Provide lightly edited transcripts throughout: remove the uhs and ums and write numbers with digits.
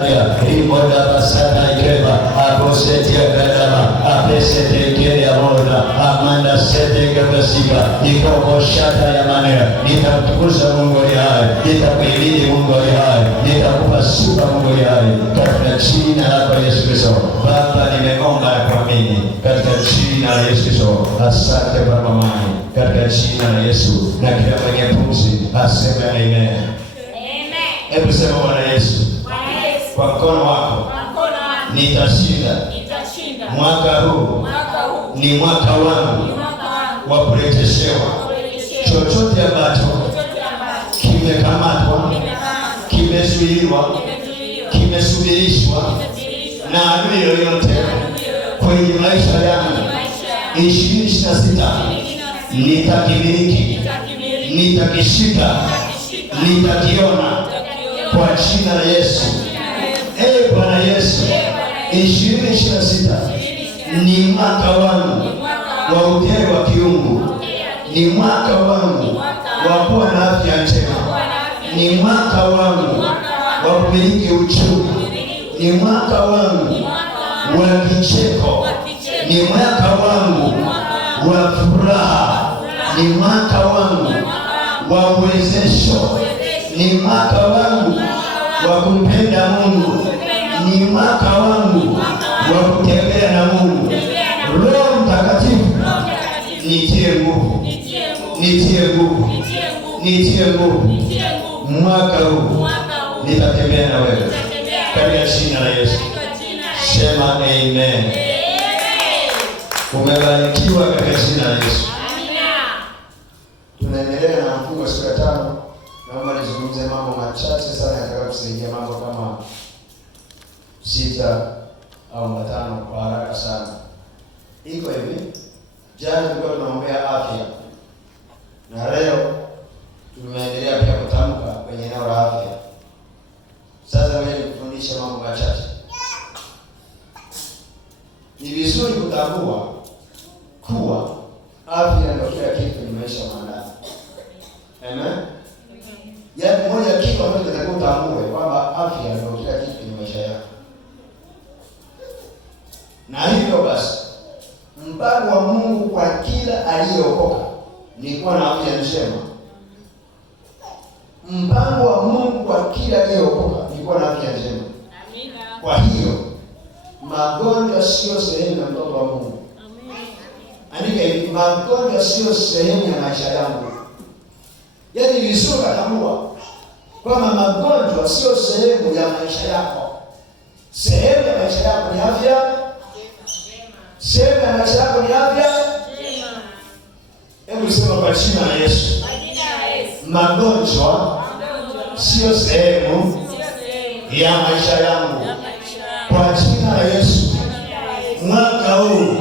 Imoda basata ikeba aboseti akadama apesete ikele amoda amanda sete kabasika ikobo shata ya manera nitakutukuza Mungu hai, nitakuhimidi Mungu hai, nitakupa sifa Mungu hai, katika jina lako Yesu Kristo. Baba, nimeomba na kuamini katika jina la Yesu Kristo. Asante Baba mami, katika jina la Yesu, na kila mwenye pumzi aseme amen. Hebu sema Bwana Yesu, kwa mkono wako nitashinda. Mwaka huu ni mwaka wangu wa kurejeshewa. Chochote ambacho kimekamatwa, kimezuiliwa, kimesubirishwa na adui yoyote kwenye maisha yangu 2026, nitakimiliki, nitakishika, nitakiona kwa jina la Yesu. Bwana Yesu, 2026 ni mwaka wangu wa utele wa kiungu, ni mwaka wangu wa kuwa na afya njema, ni mwaka wangu wa kumiliki uchumi, ni mwaka wangu wa kicheko, ni mwaka wangu wa furaha, ni mwaka wangu wa uwezesho, ni mwaka wangu wa kumpenda Mungu, ni mwaka wangu wa kutembea na Mungu. Roho Mtakatifu, nitie nguvu, nitie nguvu, nitie nguvu. Mwaka huu nitatembea na wewe katika jina la Yesu. Sema amen. Umebarikiwa katika jina la Yesu. Tunaendelea na mfungo siku ya 5. Naomba nizungumze mambo machache sana yatakayokusaidia, mambo kama 6 au 5 kwa haraka sana. Iko hivi, jana tulikuwa tunaombea afya, na leo tumeendelea pia kutamka kwenye eneo la afya. Sasa wewe kufundisha mambo machache. Ni vizuri kutambua kuwa afya ndio kila kitu kwenye maisha ya mwanadamu. Amen. Yaani moja kitu ambacho tunataka utambue kwamba afya ndio kila kitu kwenye maisha yako. Na hivyo basi, mpango wa Mungu kwa kila aliyeokoka ni kuwa na afya njema. Mpango wa Mungu kwa kila aliyeokoka ni kuwa na afya njema. Amina. Kwa hiyo magonjwa sio sehemu ya mtoto wa Mungu. Amina. Andika hivi, magonjwa sio sehemu ya maisha yangu. Yaani vizuri kutambua kwamba magonjwa sio sehemu ya maisha yako. Sehemu ya maisha yako ni afya. Sehemu ya maisha yako ni afya. Hebu sema kwa jina la Yesu. Magonjwa sio sehemu ya maisha yangu. Kwa jina la Yesu. Mwaka huu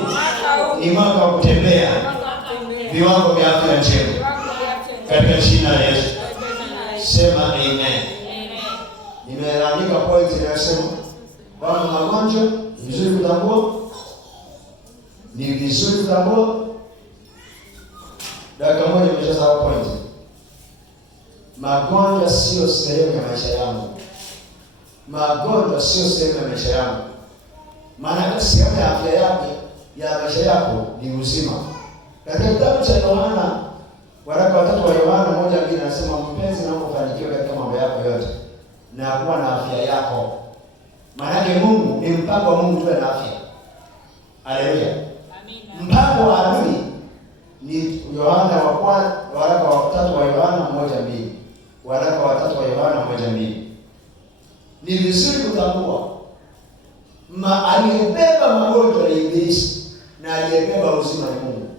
ni mwaka wa kutembea viwango vya afya njema katika jina la Yesu. Sema amen. Nimeandika point inayosema kwamba magonjwa ni vizuri kutambua, ni vizuri kutambua. Dakika moja nimeshasahau point. Magonjwa sio sehemu ya maisha yangu. Magonjwa sio sehemu ya maisha yangu. Maana sehemu ya afya yako ya maisha yako ni uzima. Katika kitabu cha Yohana, waraka wa 3 wa Yohana 1:2 anasema, mpenzi, naomba ufanikiwe katika mambo yako yote na kuwa na afya yako. Maana yake Mungu ni mpango wa Mungu tuwe na afya. Haleluya. Amina. Mpango wa adui ni Yohana waraka wa 3 wa Yohana 1:2. Waraka wa 3 wa Yohana 1:2. Ni vizuri kutambua aliyebeba magonjwa ni Ibilisi na aliyebeba uzima ni Mungu.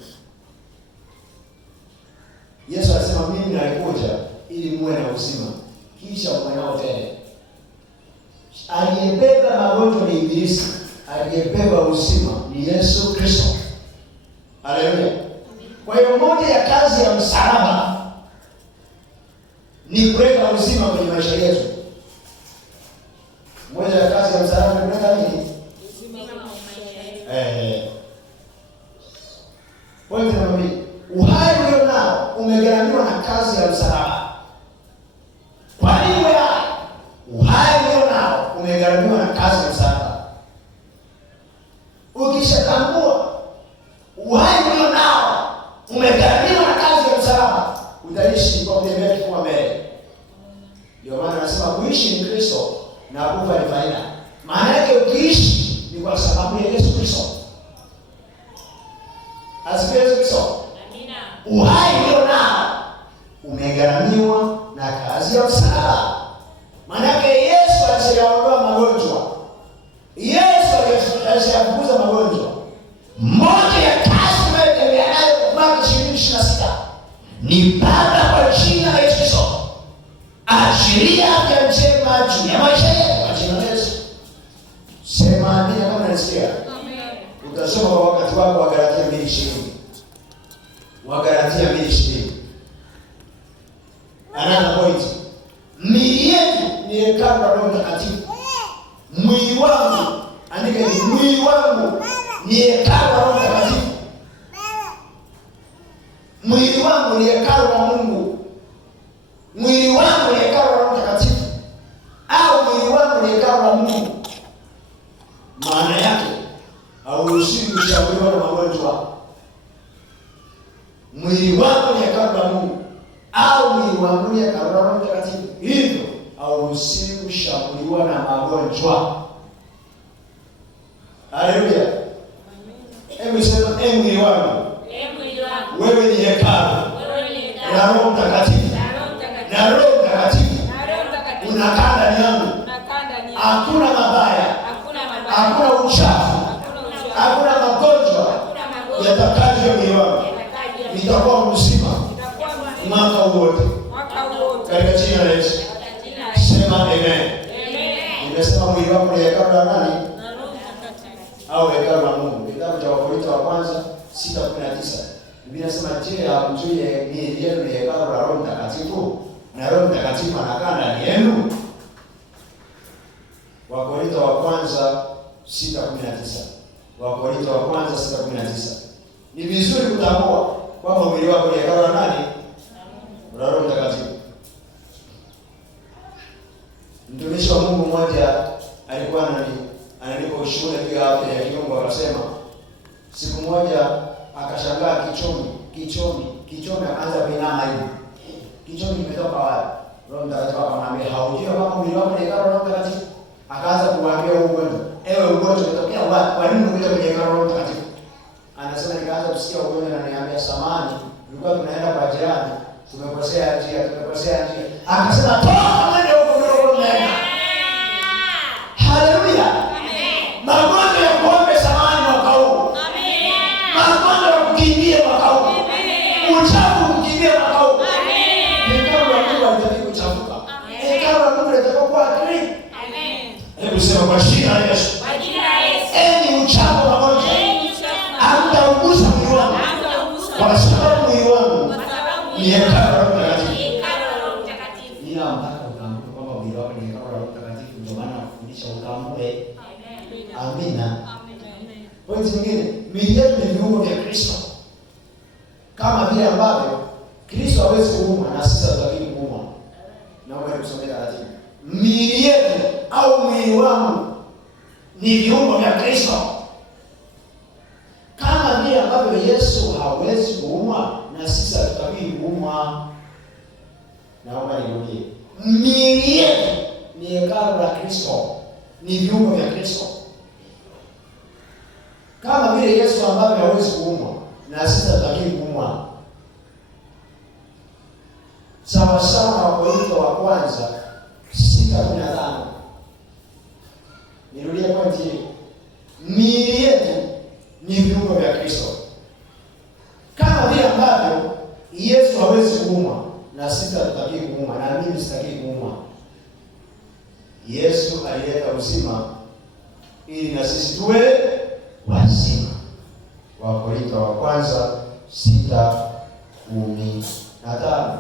Yesu alisema, mimi nalikuja ili muwe na uzima kisha muwe nao tele. Aliyebeba magonjwa ni Ibilisi, aliyebeba uzima ni Yesu Kristo. Haleluya. Kwa hiyo moja ya kazi ya msalaba ni kuleta uzima kwenye maisha yetu. Moja ya kazi ya msalaba ni kuleta nini? Uzima kwenye maisha yetu. Pointi namba 2. Uhai ulio nao umegharamiwa na kazi ya msalaba. Kwa nini uhai ulio nao umegharamiwa umegharamiwa na kazi ya msalaba. Ukishatambua uhai ulio nao umegharamiwa na kazi ya msalaba, utaishi kwa kutembea kifua mbele. Ndio maana anasema kuishi ni Kristo na kufa ni faida. Maana yake ukiishi ni kwa sababu ya Yesu Kristo. Asifiwe Yesu Kristo. Amina. Uhai ulio nao umegharamiwa na kazi ya msalaba. Maana yake Yesu aliyaondoa magonjwa. Yesu aliyafukuza magonjwa. Moja ya kazi tunayotembea nayo mwaka 2026 ni Baba, kwa jina la Yesu Kristo, achilia afya njema juu ya maisha yetu kwa jina la Yesu. Sema amina kama unasikia. Amen. Utasoma kwa wakati wako Wagalatia 2:20. Wagalatia 2:20. Another point. Miili yetu ni hekalu la Roho Mtakatifu. Mwili wangu, andika hivi, mwili wangu ni hekalu la Roho Mtakatifu. Mwili wangu ni hekalu la Mungu. Mwili wangu ni hekalu la Roho Mtakatifu. Au mwili wangu ni hekalu la Mungu. Maana yake hauruhusiwi kushambuliwa na magonjwa. Mwili wangu ni hekalu la Mungu. Au mwili wangu ni hekalu la Roho Mtakatifu. Hivyo hauruhusiwi kushambuliwa na magonjwa. Haleluya. Hebu sema mwili wangu. Wewe ni hekalu la Roho Mtakatifu. Na Roho Mtakatifu unakaa ndani yangu. Hakuna mabaya, hakuna uchafu, hakuna magonjwa yatakayo mwili wangu. Nitakuwa mzima mwaka wote katika jina la Yesu. Sema amen. Nimesema mwili wako ni hekalu la nani? Au hekalu la Mungu. Kitabu cha Wakorintho wa kwanza 6:19. Biblia inasema, je, hamjui miili yenu ni hekalu la Roho Mtakatifu na Roho Mtakatifu anakaa ndani yenu? Wakorintho wa kwanza 6:19. Wakorintho wa kwanza 6:19. Ni vizuri kutambua kwamba mwili wako ni hekalu la nani? La Roho Mtakatifu. Mtumishi wa Mungu mmoja alikuwa ananipa ushuhuda juu ya afya ya kiungo. Akasema siku moja akashangaa kichomi akaanza kuinama hivi. Kichomi kimetoka wapi? Roho Mtakatifu akamwambia, haujui kama mwili wako ni hekalu la Roho Mtakatifu? Akaanza kumwambia ugonjwa, ewe ugonjwa umetokea wapi? Kwa nini umekuja kwenye hekalu la Roho Mtakatifu? Anasema nikaanza kusikia ugonjwa na niambia, samani, tulikuwa tunaenda kwa jirani, tumekosea njia. Akasema toka mwende huko ndio unaenda. Haleluya. Magonjwa ya kuombe samani mwaka huu. Amen. Magonjwa ya kukimbia mwaka huu. Amen. Uchafu kukimbia mwaka huu. Amen. Hekalu la Mungu halitaki kuchafuka. Hekalu la Mungu linataka kuwa clean. Amen. Hebu sema kwa jina la Yesu. Kwa jina la Yesu. Eni uchafu wa magonjwa. Hamtaugusa mwili wangu. Kwa sababu mwili wangu ni hekalu la Roho Mtakatifu. Nina mpaka ukaambiwa kwamba mwili wako ni hekalu la Roho Mtakatifu, ndio maana nakufundisha ukaamue. Amina. Pointi nyingine, miili yetu ni viungo vya Kristo. Kama vile ambavyo Kristo hawezi kuumwa na sisi hatutaki kuumwa. Naomba nikusomee taratibu. Miili yetu au mwili wangu ni viungo vya Kristo. Kama vile ambavyo Yesu hawezi kuumwa na sisi hatutaki kuumwa. Naomba nirudie. Miili yetu ni hekalu la Kristo. Ni viungo vya Kristo. Kama vile Yesu ambavyo hawezi kuumwa na sisi hatutaki kuumwa. Sawa sawa na Wakorintho wa kwanza 6:15. Nirudie pointi hii. Miili yetu ni viungo vya Kristo. Kama vile ambavyo Yesu hawezi kuumwa na sisi hatutaki kuumwa, na mimi sitaki kuumwa. Yesu alileta uzima ili na sisi tuwe wazima. Wakorintho wa kwanza 6:15.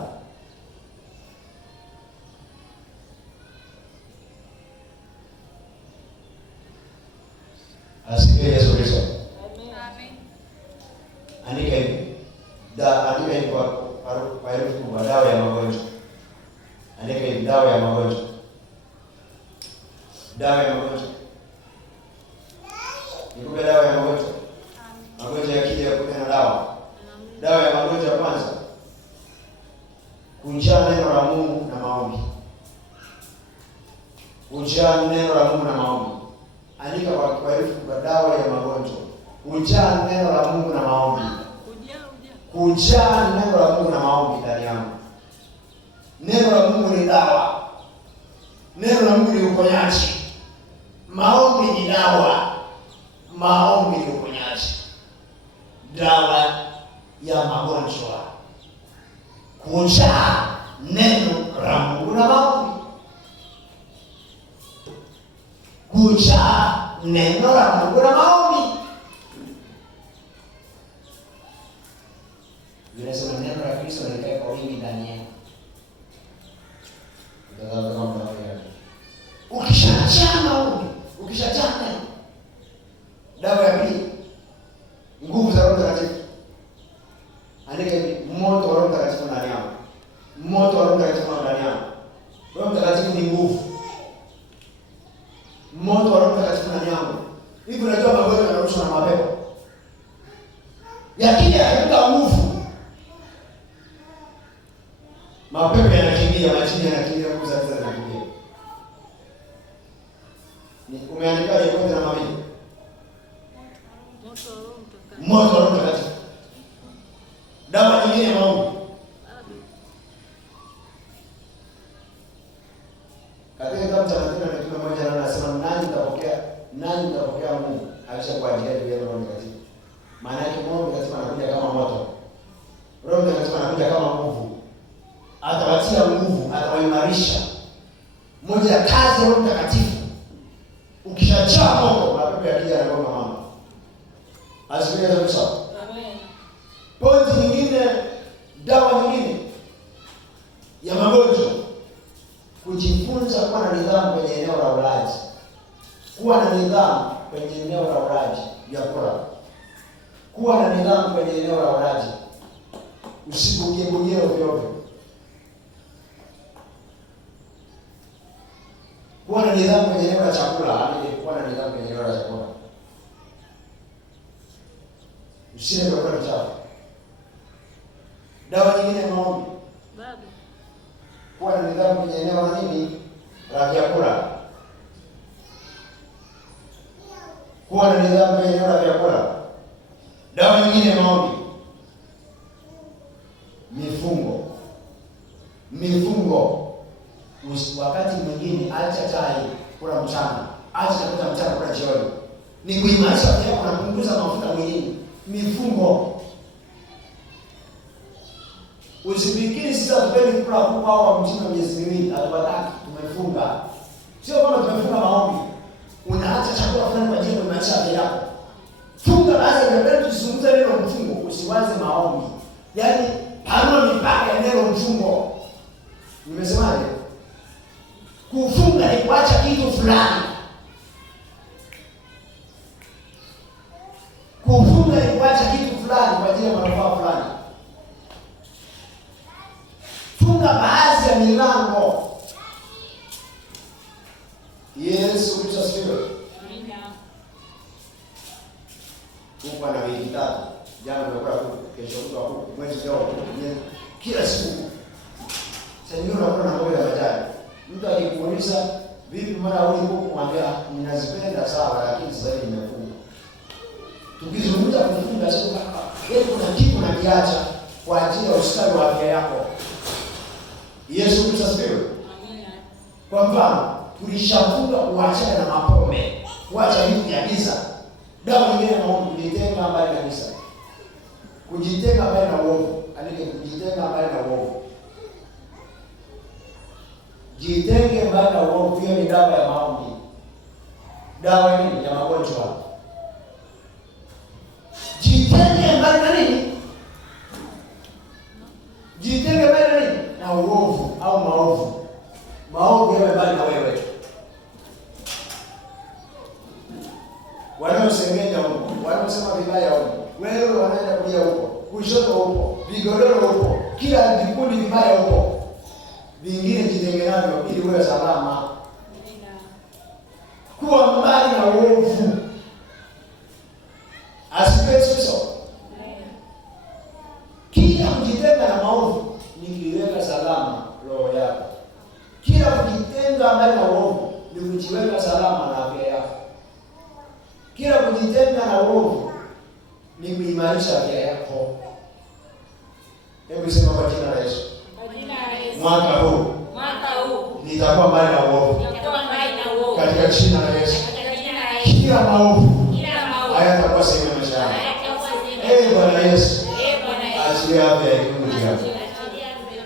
Asifiwe Yesu Kristo. Amen. Andika hivi. Andika hivi kwa herufi kubwa, dawa ya magonjwa. Andika hivi, dawa ya magonjwa. Dawa ya magonjwa. Nikupe dawa ya magonjwa. Magonjwa yakija kupe na dawa. Dawa ya magonjwa ya kwanza, kujaa neno la Mungu na maombi. Kujaa neno la Mungu na maombi. Andika kwa herufi kwa dawa ya magonjwa. Kujaa neno la Mungu na maombi. Kujaa neno la Mungu na maombi ndani yangu. Neno la Mungu ni dawa. Neno la Mungu ni uponyaji. Maombi ni dawa. Maombi ni uponyaji. Dawa ya magonjwa. Kujaa neno la Mungu na maombi. Kujaa neno la Mungu na maombi. Vinasema neno la Kristo likae kwa wingi ndani yako. Ukishajaa maombi, ukishajaa neno. Dawa ya pili, nguvu za Roho Mtakatifu. Andika hivi, moto wa Roho Mtakatifu ndani yako. Moto wa Roho Mtakatifu ndani yako. Roho Mtakatifu ni nguvu. Moto wa Roho Mtakatifu ndani yako. Hivi unajua magonjwa yanarushwa na mapepo. Yakija yakikuta nguvu, mapepo yanakimbia, majini yanakimbia, nguvu za giza zinakimbia. Umeandika ile kwanza na mawili. Moto wa Roho Mtakatifu. Dawa nyingine ya maombi. Katika kitabu cha Mathayo na Mitume 1 anasema nani mtapokea Mungu alishakuajilia juu ya Roho Mtakatifu. Maana yake Roho Mtakatifu anakuja kama moto. Roho Mtakatifu anakuja kama nguvu. Atawatia nguvu, atawaimarisha. Moja ya kazi ya Roho Mtakatifu, ukishajaa moto, mapepo yakija yanagonga mama. Asifiwe Yesu. Amen. Pointi nyingine, dawa nyingine ya magonjwa, kujifunza kuwa na nidhamu kwenye eneo la ulaji. Kuwa na nidhamu kwenye eneo la ulaji vyakula. Kuwa na nidhamu kwenye eneo la ulaji. Usibugie ovyo. Kuwa na nidhamu kwenye eneo la chakula, kuwa na nidhamu kwenye eneo la chakula. Usile vyakula vichafu. Dawa nyingine maombi. Baba. Kuwa na nidhamu kwenye eneo la nini? La vyakula. Kuwa na nidhamu kwenye eneo la vyakula. Dawa nyingine maombi. Mifungo. Wakati mwingine acha chai kula mchana, acha chakula mchana kula jioni. Ni kuimarisha afya yako na kupunguza mafuta mwilini. Mifungo. Usifikiri sisi hatupendi kula kuku au mchana miezi miwili, hatuwataki, tumefunga. Sio kama tumefunga maombi. Unaacha chakula fulani kwa ajili ya kuimarisha afya yako. Funga basi, ndio tuzungumze neno mfungo, usiwaze maombi. Yaani hamna mipaka ya neno mfungo. Nimesemaje? Kufunga ni kuacha kitu fulani. Kufunga ni kuacha kitu fulani kwa ajili ya manufaa fulani. Funga baadhi ya milango. Yesu Kristo asifiwe. Amina. Kuku ana wiki tatu. Jana nimekula kuku, kesho kutwa kuku, mwezi ujao kila siku. Sasa hiyo unakuwa na mboga ya majani. Mtu akikuuliza vipi mara uli kuku, mwambia ninazipenda sawa, lakini sasa hivi nimefunga. Tukizungumza kufunga sio kama wewe kuna kitu unakiacha kwa ajili ya ustawi wa afya yako. Yesu Kristo asifiwe. Amina. Kwa mfano, tulishafunga kuachana na mapombe, kuacha hivi ya giza. Dawa nyingine na Mungu, kujitenga mbali na giza. Kujitenga mbali na uovu, kujitenga mbali na uovu. Jitenge mbali na uovu, hiyo ni dawa ya maombi. Dawa hii ya magonjwa. Jitenge mbali na nini? Jitenge mbali na nini? Na uovu au maovu. Maovu yawe mbali na wewe. Wanaosengenya huko, wanaosema vibaya huko, wewe wanaenda kulia huko, kushoto huko, vigodoro huko, kila vikundi vibaya huko. Vingine jitenge navyo ili uwe salama. Kuwa mbali na uovu. salama na afya yako. Kila kujitenga na uovu ni kuimarisha afya yako. Hebu sema kwa jina la Yesu. Mwaka huu nitakuwa mbali na uovu. Katika jina la Yesu. Kila maovu hayatakuwa sehemu ya maisha yangu. Bwana Yesu. Achilia afya ya kiungu chako.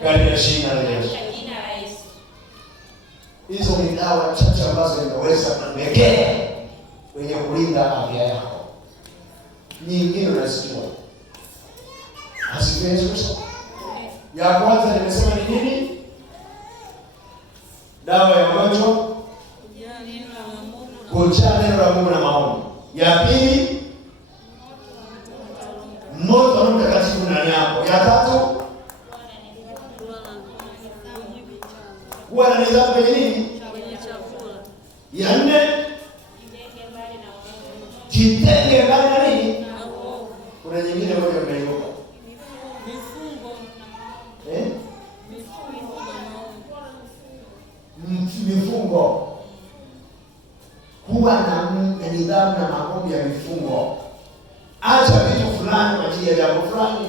Katika jina la Yesu. Hizo ni dawa chache ambazo zinaweza kuwekea kwenye kulinda afya yako. Nyingine unasikia. Asifiwe Yesu. Ya kwanza nimesema ni nini? Dawa ya ugonjwa kujaa neno la Mungu na maombi. Ya pili, moto wa Mtakatifu ndani yako. Ya tatu, kuwa na nidhamu kwenye nini? Ya nne, jitenge mbali na nini? Kuna nyingine moja mnaibuka. Mifungo. Kuwa na nidhamu na maombi ya mifungo. Acha vitu fulani kwa ajili ya jambo fulani.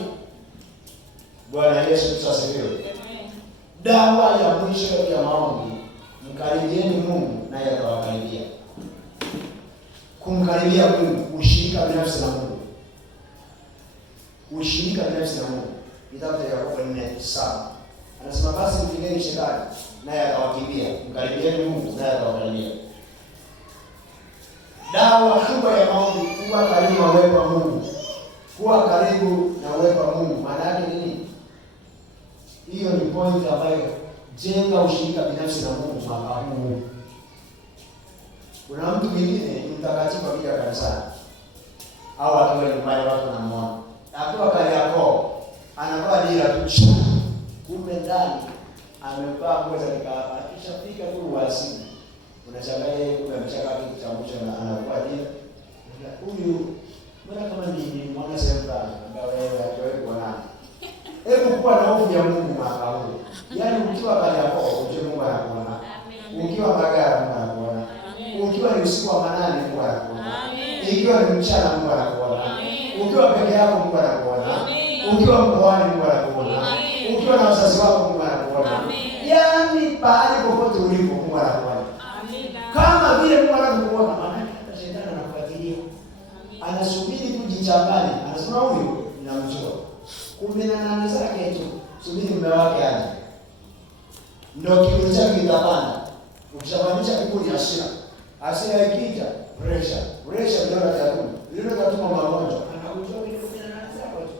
Bwana Yesu asifiwe. Dawa ya mwisho ya maombi, mkaribieni Mungu naye atawakaribia. Kumkaribia Mungu, ushirika binafsi na Mungu. Ushirika binafsi na Mungu. Kitabu cha Yakobo 4:7. Anasema basi mpingeni shetani naye atawakimbia. Mkaribieni Mungu naye atawakaribia. Dawa kubwa ya maombi, kuwa karibu na uwepo wa Mungu. Kuwa karibu na uwepo wa Mungu. Maana yake nini? Hiyo ni point ambayo jenga ushirika binafsi na Mungu mwaka huu. Kuna mtu mwingine mtakatifu akija kanisani au akiwa nyumbani watu wanamuona. Akiwa Kariakoo anavaa dira tu. Kumbe ndani amevaa nguo za kikahaba. Akishafika tu uasili. Unashangaa yeye kumbe amechaka kitu cha mwisho na anavaa dira. Huyu mbona kama ni mwana sehemu fulani ambaye wewe hajawahi kuona. Hebu kuwa na hofu ya Mungu mwaka huu. Yaani ukiwa Kariakoo uje Mungu anakuona. Ukiwa Mbagala Mungu anakuona. Ukiwa ni usiku wa manane Mungu anakuona. Ikiwa ni mchana Mungu anakuona. Ukiwa peke yako Mungu anakuona. Ukiwa mkoani Mungu anakuona. Ukiwa na wazazi wako Mungu anakuona. Yaani pahali popote ulipo Mungu anakuona. Kama vile Mungu anakuona, maana hata shetani anakufuatilia. Anasubiri kujichanganya. Anasema huyu ninamjua. 18 zake tu. Subiri mume wake aje. Ndio kiburi chake kitapanda. Ukishapanisha kiburi hasira. Hasira ikija, pressure. Pressure ndio inatuma. Ndio inatuma magonjwa. Anakuja ile 18 zako tu.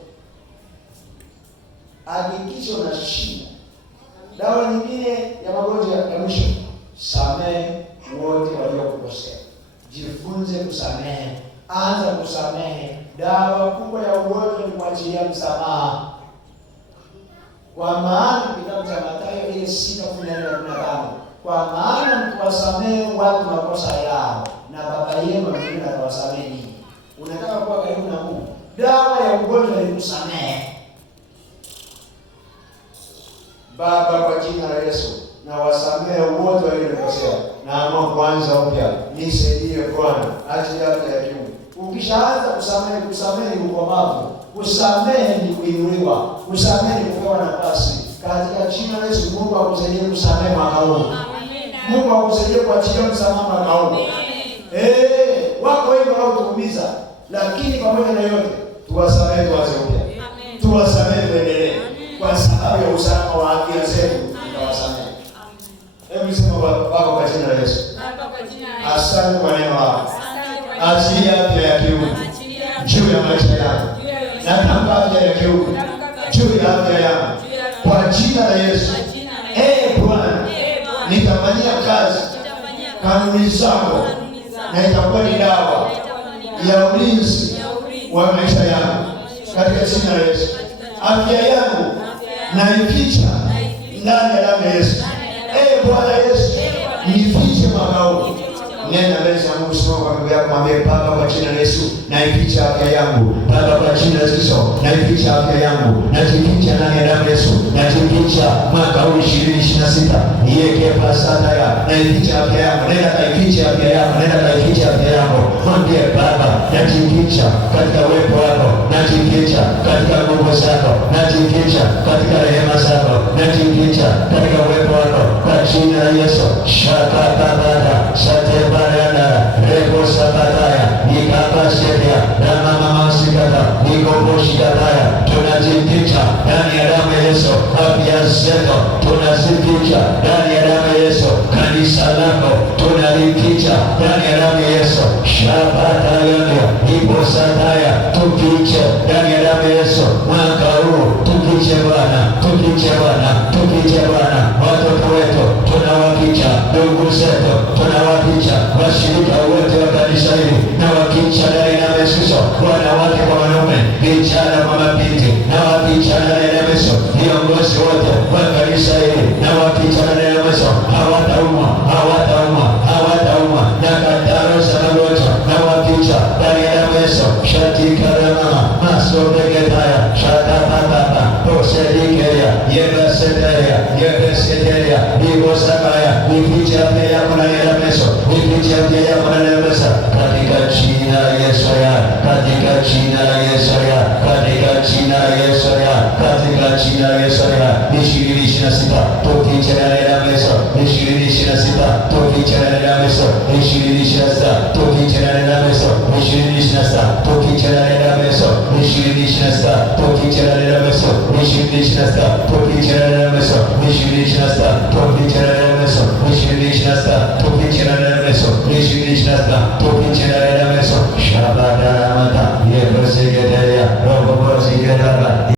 Hakikisha unashinda. Dawa nyingine ya magonjwa ya mwisho. Samehe wote waliokukosea. Jifunze kusamehe. Anza kusamehe. Dawa kubwa ya ugonjwa ni kuachilia msamaha. Kwa maana kitabu cha Mathayo ile 6:14, kwa maana mkiwasamehe watu makosa yao na Baba yenu mbinguni atawasamehe ninyi. Unataka kuwa karibu na Mungu. Dawa ya ugonjwa ni kusamehe. Baba, kwa jina la Yesu, na wasamehe wote walionikosea. Naamua kuanza upya. Nisaidie Bwana, achilia afya ya kiungu. Ukishaanza kusamehe ni ukomavu. Kusamehe ni kuinuliwa. Kusamehe ni kupewa nafasi. Katika jina la Yesu, Mungu akusaidie kusamehe mwaka huu. Mungu akusaidie kuachilia msamaha mwaka huu. Wako wengi wanaotuumiza, lakini pamoja na yote tuwasamehe, tuanze upya. Tuwasamehe tuendelee. Kwa sababu ya usalama wa afya zetu tuwasamehe. Hebu sema Baba kwa jina la Yesu. Asante kwa neno lako. Achilia afya ya kiungu juu ya maisha yangu. Natamka afya ya kiungu juu ya afya yangu kwa jina la Yesu. Bwana, nitafanyia kazi kanuni zako na itakuwa ni dawa ya ulinzi wa maisha yangu katika jina la Yesu. Afya yangu naificha ndani ya damu ya Yesu. Bwana Yesu, nifiche mwaka huu Nenda mbele za Mungu, simama kwa miguu yako, mwambie Baba, kwa jina la Yesu naificha afya yangu. Baba, kwa jina la Yesu naificha afya yangu, najificha ndani ya damu ya Yesu, najificha mwaka huu 2026 yeke pasata ya naificha afya yangu. Nenda kaificha afya yako, nenda kaificha afya yako, mwambie Baba, najificha katika uwepo wako, najificha katika nguvu zako, najificha katika rehema zako, najificha katika uwepo wako, kwa jina la Yesu. Shaka babada sate barana rebo sabataya nikapasheria rama mama sikata nikoposhikataya. Tunajificha ndani ya damu ya Yesu, afya zetu tunazificha ndani ya damu ya Yesu, kanisa lako tunalificha ndani ya damu ya Yesu. Shabatayonyo iposataya tufiche ndani ya damu ya Yesu. Mwaka huu tufiche Bwana, tufiche Bwana, tufiche Bwana. Watoto wetu tunawaficha, ndugu zetu tunawaficha, washirika wote wa kanisa hili na waficha ndani ya damu ya Yesu, wanawake kwa wanaume, vijana kwa mabinti na waficha ndani ya damu ya Yesu. Viongozi wote wa kanisa hili na waficha ndani ya damu ya Yesu. Hawataumwa, hawataumwa, hawataumwa na kataro za magonjwa na waficha ndani ya damu ya Yesu. Shatika rama masobeketaya shatabababa posedikeya yebaseteya yebeseteya ibosakaya. Nifiche afya yako ndani ya damu ya Yesu, nifiche afya yako ndani ya damu ya Yesu, katika jina la Yesu ya, katika jina la Yesu ya, katika jina la Yesu ya, katika jina la Yesu ya. 2026 tufiche ndani ya damu ya Yesu, 2026 tufiche ndani ya damu ya Yesu, 2026 tufiche ndani ya damu ya Yesu, 2026 tufiche ndani ya damu ya Yesu, 2026 tufiche ndani ya damu ya Yesu, 2026 tufiche ndani ya damu ya Yesu, 2026 tufiche ndani ya damu ya Yesu, 2026 tufiche ndani ya damu ya Yesu, 2026 tufiche ndani ya damu ya Yesu. Shabada ramata yebesegedeya robo bosigedaba